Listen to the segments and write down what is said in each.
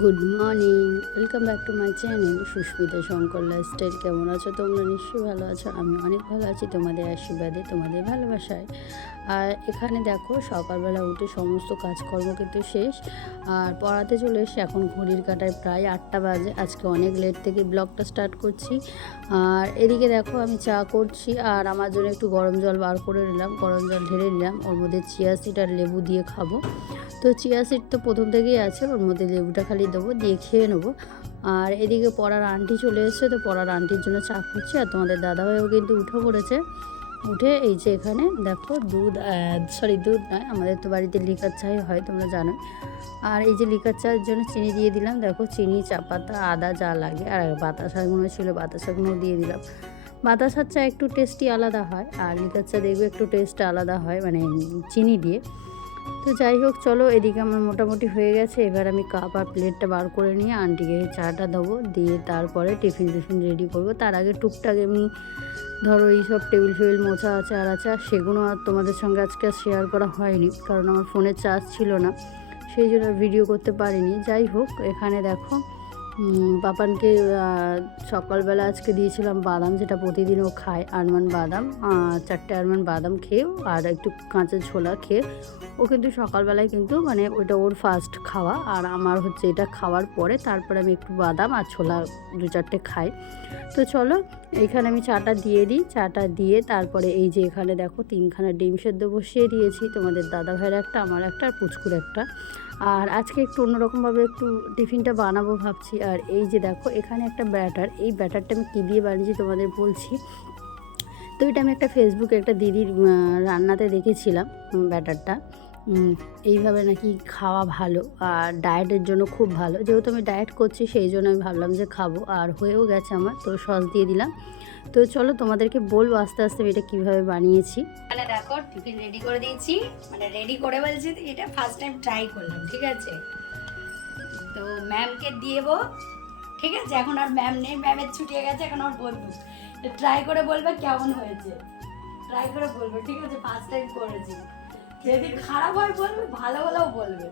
Good morning, welcome back to my channel Susmita Shankar lifestyle. কেমন আছো তোমরা? নিশ্চয়ই ভালো আছো। আমি অনেক ভালো আছি তোমাদের আশীর্বাদে, তোমাদের ভালোবাসায়। আর এখানে দেখো সকালবেলা উঠে সমস্ত কাজকর্ম কিন্তু শেষ, আর পড়াতে চলে এসে এখন ঘড়ির কাঁটায় প্রায় 8টা বাজে। আজকে অনেক লেট থেকে ব্লগটা স্টার্ট করছি। আর এদিকে দেখো আমি চা করছি, আর আমার জন্য একটু গরম জল বার করে নিলাম, গরম জল ঢেলে নিলাম, ওর মধ্যে চিয়া সিড আর লেবু দিয়ে খাবো। তো চিয়া সিড তো প্রথম থেকেই আছে, ওর মধ্যে লেবুটা খালি দেবো, দিয়ে খেয়ে নেবো। আর এদিকে পড়ার আন্টি চলে এসেছে, তো পড়ার আন্টির জন্য চা করছি। আর তোমাদের দাদাভাইও কিন্তু উঠে পড়েছে। উঠে এই যে এখানে দেখো দুধ দুধ নয়, আমাদের তো বাড়িতে লিকার চাই হয়, তোমরা জানো। আর এই যে লিকার চায়ের জন্য চিনি দিয়ে দিলাম, দেখো চিনি, চা পাতা, আদা যা লাগে, আর বাতাসাগুলো ছিল বাতাসাগুলো দিয়ে দিলাম। বাতাসার চা একটু টেস্টি আলাদা হয়, আর লিকার চা দেখবে একটু টেস্ট আলাদা হয়, মানে চিনি দিয়ে। তো যাই হোক, চলো এদিকে আমার মোটামুটি হয়ে গেছে। এবার আমি কাপ আর প্লেটটা বার করে নিয়ে আন্টিকে চাটা দেবো, দিয়ে তারপরে টিফিন রেডি করবো। তার আগে টুকটাক এমনি ধরো এইসব টেবিল ফেবিল মোছা আছে আর আছে, সেগুলো আর তোমাদের সঙ্গে আজকে শেয়ার করা হয়নি, কারণ আমার ফোনে চার্জ ছিল না, সেই জন্য ভিডিও করতে পারিনি। যাই হোক, এখানে দেখো পাপানকে সকালবেলা আজকে দিয়েছিলাম বাদাম, যেটা প্রতিদিনও খায়, আলমন্ড বাদাম, 4টে আলমন্ড বাদাম খেয়েও আর একটু কাঁচা ছোলা খেয়ে ও কিন্তু সকালবেলায় কিন্তু মানে ওইটা ওর ফার্স্ট খাওয়া। আর আমার হচ্ছে এটা খাওয়ার পরে তারপরে আমি একটু বাদাম আর ছোলা 2-4টে খাই। তো চলো এইখানে আমি চাটা দিয়ে দিই, চাটা দিয়ে তারপরে এই যে এখানে দেখো 3খানা ডিম সেদ্ধ বসিয়ে দিয়েছি, তোমাদের দাদা ভাইয়ের একটা, আমার একটা, আর পুচকুর একটা। আর আজকে একটু অন্যরকমভাবে একটু টিফিনটা বানাবো ভাবছি। আর এই যে দেখো এখানে একটা ব্যাটার, এই ব্যাটারটা আমি কী দিয়ে বানিয়েছি তোমাদের বলছি। তো এটা আমি একটা ফেসবুকে একটা দিদির রান্নাতে দেখেছিলাম ব্যাটারটা। এইভাবে নাকি খাওয়া ভালো, আর ডায়েটের জন্য খুব ভালো। যেহেতু আমি ডায়েট করছি সেই জন্য আমি ভাবলাম যে খাবো, আর হয়েও গেছে আমার। তো সস দিয়ে দিলাম। তো চলো তোমাদেরকে বলবো আস্তে আস্তে এটা কীভাবে বানিয়েছি। তাহলে দেখো টিফিন রেডি করে দিয়েছি, মানে রেডি করে বলছি, এটা ফার্স্ট টাইম ট্রাই করলাম, ঠিক আছে। তো ম্যামকে দিয়েবো, ঠিক আছে। এখন আর ম্যাম নেই, ম্যামের ছুটিয়ে গেছে, এখন আমার বন্ধু। ট্রাই করে বলবে কেমন হয়েছে, ট্রাই করে বলবে, ঠিক আছে। ফার্স্ট টাইম করেছি, যদি খারাপ হয় বলবে, ভালো হলেও বলবে।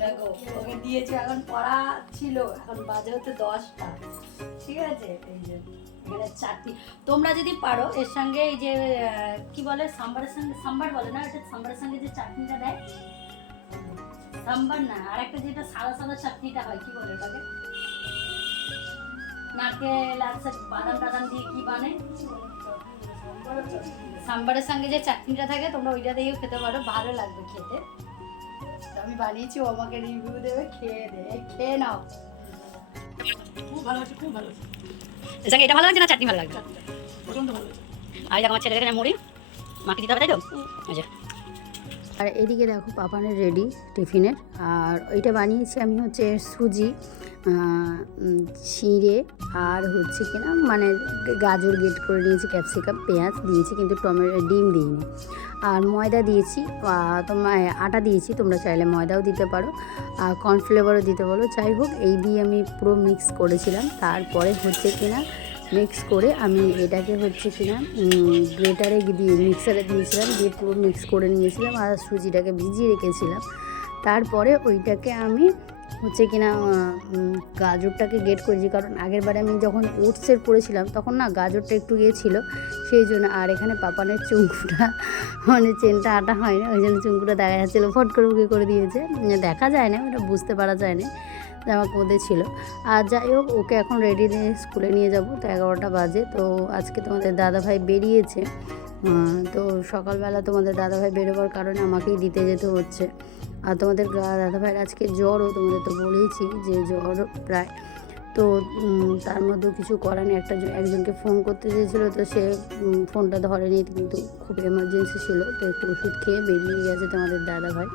দেখো ওকে দিয়েছি, এখন পড়া ছিল, এখন বাজে হচ্ছে 10টা, ঠিক আছে। এই যে এখানে চাটনি, তোমরা যদি পারো এর সঙ্গে এই যে কি বলে সাম্বারের সঙ্গে, সাম্বার বলে না, এটা সাম্বারের সঙ্গে যে চাটনিটা দেয়, সাম্বার না, আর একটা যেটা সাদা সাদা চাটনিটা হয়, কি বলে ওটাকে, নারকেল আর বাদাম টাদাম দিয়ে কি বানায়, সাম্বারের সঙ্গে যে চাটনিটা থাকে, তোমরা ওইটা দিয়েও খেতে পারো, ভালো লাগবে খেতে। আমি বানিয়েছি, ও আমাকে রিভিউ দেবে, খেয়ে নাও। খুব ভালো হচ্ছে, খুব ভালো হচ্ছে। এর সঙ্গে এটা ভালো লাগছে না চাটনি ভালো লাগছে? প্রচন্ড ভালো হচ্ছে। আর দেখো আমার ছেলের এখানে মুড়ি মাকে দিতে হবে, তাই তো? আচ্ছা। আর এদিকে দেখো পাপানের রেডি টিফিনের। আর ওইটা বানিয়েছি আমি হচ্ছে সুজি, চিঁড়ে, আর হচ্ছে কিনা মানে গাজর গেট করে নিয়েছি, ক্যাপসিকাম, পেঁয়াজ দিয়েছি, কিন্তু ডিম দিইনি। আর ময়দা দিয়েছি, তোমার আটা দিয়েছি, তোমরা চাইলে ময়দাও দিতে পারো, আর কর্নফ্লেভারও দিতে পারো। যাই হোক, এই দিয়ে আমি পুরো মিক্স করেছিলাম। তারপরে হচ্ছে কিনা মিক্স করে আমি এটাকে হচ্ছে কিনা গ্রেটারে দিয়ে মিক্সারে দিয়েছিলাম, দিয়ে পুরো মিক্স করে নিয়েছিলাম, আর সুজিটাকে ভিজিয়ে রেখেছিলাম। তারপরে ওইটাকে আমি হচ্ছে কিনা গাজরটাকে গেট করেছি, কারণ আগের বারে আমি যখন ওটসের করেছিলাম তখন না গাজরটা একটু ছিল, সেই জন্য। আর এখানে পাপানের চুঙ্কুটা মানে চেনটা আটা হয় না, ওই জন্য চুঙ্কুটা দেখা যাচ্ছিলো, ফট করে উঁকি করে দিয়েছে, দেখা যায় না, ওটা বুঝতে পারা যায় না, জামার মধ্যে ছিল। আর যাই হোক, ওকে এখন রেডি নিয়ে স্কুলে নিয়ে যাব। তো 11টা বাজে। তো আজকে তোমাদের দাদাভাই বেরিয়েছে, তো সকালবেলা তোমাদের দাদাভাই বেরোবার কারণে আমাকেই দিতে যেতে হচ্ছে। আর তোমাদের দাদাভাইয়ের আজকে জ্বরও, তোমাদের তো বলেইছি যে জ্বর প্রায়। তো তার মধ্যেও কিছু করার নেই, একজনকে ফোন করতে চেয়েছিলো, তো সে ফোনটা ধরেনি, কিন্তু খুব এমার্জেন্সি ছিল, তো একটু ওষুধ খেয়ে বেরিয়ে গেছে তোমাদের দাদাভাই।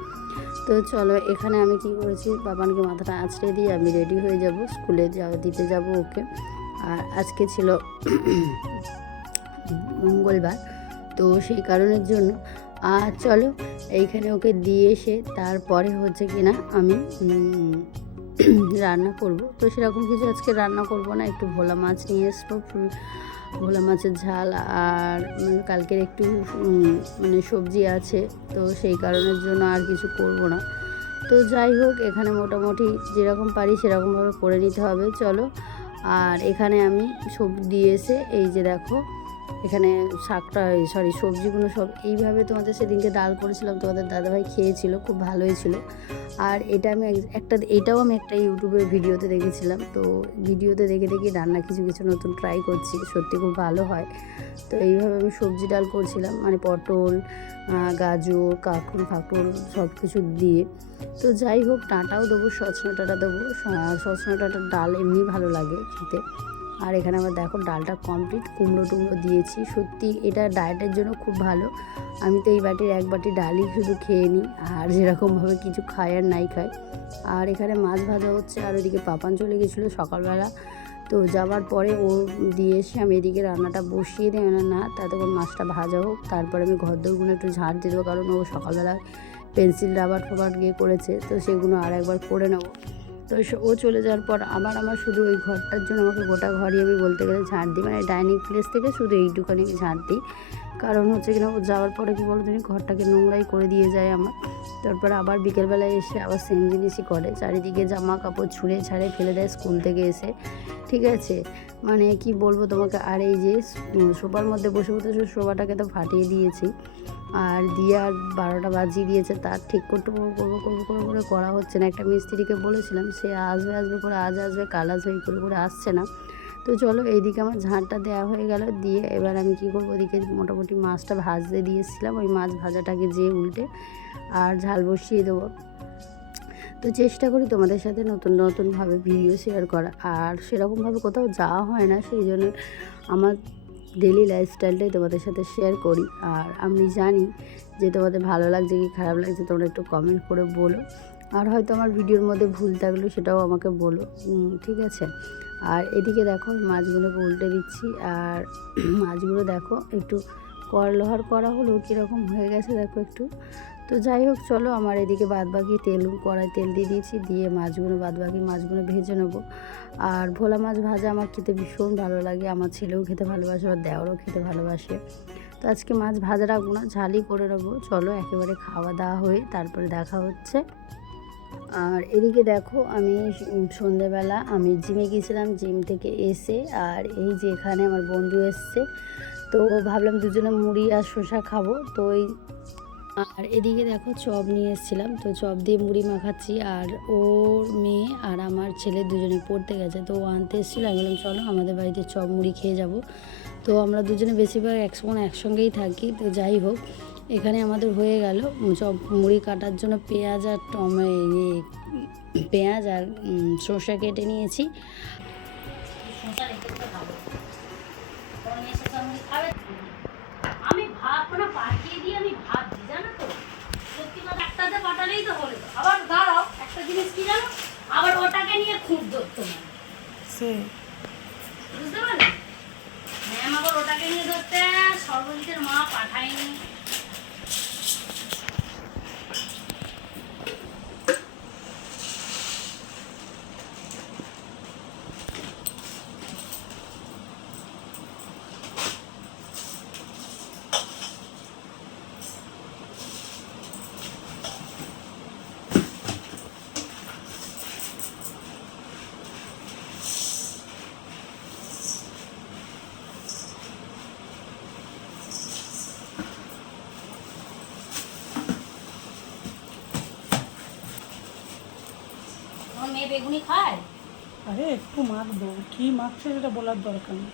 তো চলো এখানে আমি কি করেছি, বাবানকে মাথাটা আঁচড়ে দিয়ে আমি রেডি হয়ে যাব, স্কুলে দিতে যাব ওকে। আর আজকে ছিল মঙ্গলবার, তো সেই কারণের জন্য। আর চলো এইখানে ওকে দিয়ে এসে তারপরে হচ্ছে কিনা আমি রান্না করব। তো সেরকম কিছু আজকে রান্না করব না, একটু ভোলা মাছ নিয়ে আসবো, ভোলা মাছের ঝাল, আর কালকের একটু মানে সবজি আছে, তো সেই কারণের জন্য আর কিছু করব না। তো যাই হোক, এখানে মোটামুটি যেরকম পারি সেরকমভাবে করে নিতে হবে। চলো, আর এখানে আমি সবজি দিয়ে এসে এই যে দেখো, এখানে শাকটা সবজিগুলো সব এইভাবে তোমাদের সেদিনকে ডাল করেছিলাম, তোমাদের দাদাভাই খেয়েছিল, খুব ভালোই ছিল। আর এটা আমি এটাও আমি একটা ইউটিউবের ভিডিওতে দেখেছিলাম। তো ভিডিওতে দেখে দেখে রান্না কিছু কিছু নতুন ট্রাই করছি, সত্যি খুব ভালো হয়। তো এইভাবে আমি সবজি ডাল করছিলাম, মানে পটল, গাজর, কাঁকরোল ফাকরোল সব কিছু দিয়ে। তো যাই হোক, ডাঁটাও দেবো, সজনে ডাঁটা দেবো। সজনে ডাঁটার ডাল এমনি ভালো লাগে খেতে। আর এখানে আমার দেখো ডালটা কমপ্লিট, কুমড়ো টুমড়ো দিয়েছি। সত্যি এটা ডায়েটের জন্য খুব ভালো। আমি তো এই বাটির এক বাটি ডালই শুধু খেয়ে নিই, আর যেরকমভাবে কিছু খাই আর নাই খাই। আর এখানে মাছ ভাজা হচ্ছে, আর ওইদিকে পাপান চলে গেছিলো সকালবেলা। তো যাওয়ার পরে ও দিয়ে এসে আমি এদিকে রান্নাটা বসিয়ে দিই, না ততক্ষণ মাছটা ভাজা হোক, তারপরে আমি ঘরদোরগুলো একটু ঝাড় দিয়ে দেবো, কারণ ও সকালবেলা পেন্সিল রাবার ফাবার গিয়ে করেছে, তো সেগুলো আর একবার করে নেবো। তো ও চলে যাওয়ার পর আমার শুধু ওই ঘরটার জন্য আমাকে গোটা ঘরই আমি বলতে গেলে ঝাড় দিই, মানে ডাইনিং প্লেস থেকে শুধু এইটুখানি ঝাড় দিই। কারণ হচ্ছে কিনা ও যাওয়ার পরে কী বলো তুমি, ঘরটাকে নোংরাই করে দিয়ে যায় আমার। তারপরে আবার বিকেলবেলায় এসে আবার সেম জিনিসই করে, চারিদিকে জামা কাপড় ছুঁড়ে ছাড়ে ফেলে দেয় স্কুল থেকে এসে। ঠিক আছে, মানে কি বলবো তোমাকে। আর এই যে সোফার মধ্যে বসে বসে সোফাটাকে তো ফাটিয়ে দিয়েছি, আর দিয়ে আর 12টা বাজিয়ে দিয়েছে, তার ঠিক করবো করে করা হচ্ছে না। একটা মিস্ত্রিকে বলেছিলাম, সে আসবে করে, আজ আসবে কাল আসবে, এই করে আসছে না। তো চলো, এইদিকে আমার ঝাঁটটা দেওয়া হয়ে গেল, দিয়ে এবার আমি কি করবো, ওদিকে মোটামুটি মাছটা ভাজতে দিয়েছিলাম, ওই মাছ ভাজাটাকে যেয়ে উল্টে আর ঝাল বসিয়ে দেবো। তো চেষ্টা করি তোমাদের সাথে নতুনভাবে ভিডিও শেয়ার করা, আর সেরকমভাবে কোথাও যাওয়া হয় না, সেই জন্য আমার ডেলি লাইফস্টাইলটাই তোমাদের সাথে শেয়ার করি। আর আমি জানি যে তোমাদের ভালো লাগছে কি খারাপ লাগছে, তোমরা একটু কমেন্ট করে বলো। আর হয়তো আমার ভিডিওর মধ্যে ভুল থাকলেও সেটাও আমাকে বলো, ঠিক আছে। আর এদিকে দেখো মাছগুলোকে উল্টে দিচ্ছি, আর মাছগুলো দেখো একটু লোহার করা হলো কীরকম হয়ে গেছে দেখো একটু। তো যাই হোক, চলো, আমার এদিকে বাদবাকি কড়াই তেল দিয়ে দিয়েছি, দিয়ে বাদবাকি মাছগুলো ভেজে নেবো। আর ভোলা মাছ ভাজা আমার খেতে ভীষণ ভালো লাগে, আমার ছেলেও খেতে ভালোবাসে, আমার দেওরও খেতে ভালোবাসে। তো আজকে মাছ ভাজা রাখবো না, ঝালই করে নেবো। চলো, একেবারে খাওয়া দাওয়া হয়ে তারপরে দেখা হচ্ছে। আর এদিকে দেখো, আমি সন্ধেবেলা আমি জিমে গিয়েছিলাম, জিম থেকে এসে আর এই যে এখানে আমার বন্ধু এসছে, তো ভাবলাম দুজনে মুড়ি আর শসা খাবো। তো আর এদিকে দেখো চপ নিয়ে এসেছিলাম, তো চপ দিয়ে মুড়ি মাখাচ্ছি। আর ওর মেয়ে আর আমার ছেলে দুজনে পড়তে গেছে, তো ও আনতে এসেছিলো, আমি বললাম চলো আমাদের বাড়িতে চপ মুড়ি খেয়ে যাব। তো আমরা দুজনে বেশিরভাগ একসঙ্গেই থাকি। তো যাই হোক, এখানে আমাদের হয়ে গেল চপ মুড়ি কাটার জন্য পেঁয়াজ আর শসা কেটে নিয়েছি। আমি ভাবনা পাঠিয়ে দিয়ে আমি ভাবছি, জানো তো, সত্যি কথা একটাতে পাঠালেই তো হলো। আবার দাঁড়াও, একটা জিনিস কি জানো, আবার ওটাকে নিয়ে খুব ধরতো সে বুঝতে পারলে, ম্যাম আবার ওটাকে নিয়ে ধরতে, সর্বজিতের মা পাঠায়নি। তোমার মেয়ে বেগুনি খায়? আরে একটু মাখবো, কি মাখছে সেটা বলার দরকার নেই।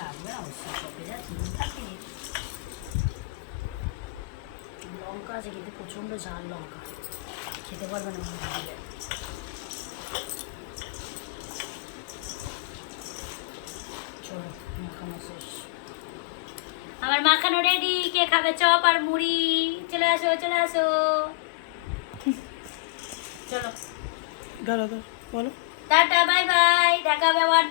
লাগবে না অবশ্য, চপে যা চিনি থাকে। লঙ্কা আছে কিন্তু প্রচণ্ড ঝাল লঙ্কা, খেতে পারবে না মনে দিলে। চলো, মাখানো শেষ। আমার মাখানো রেডি। কে খাবে চপ আর মুড়ি? চলে আসো চলে আসো। চলো ধরো ধরো বলো টাটা বাই বাই দেখা হবে আবার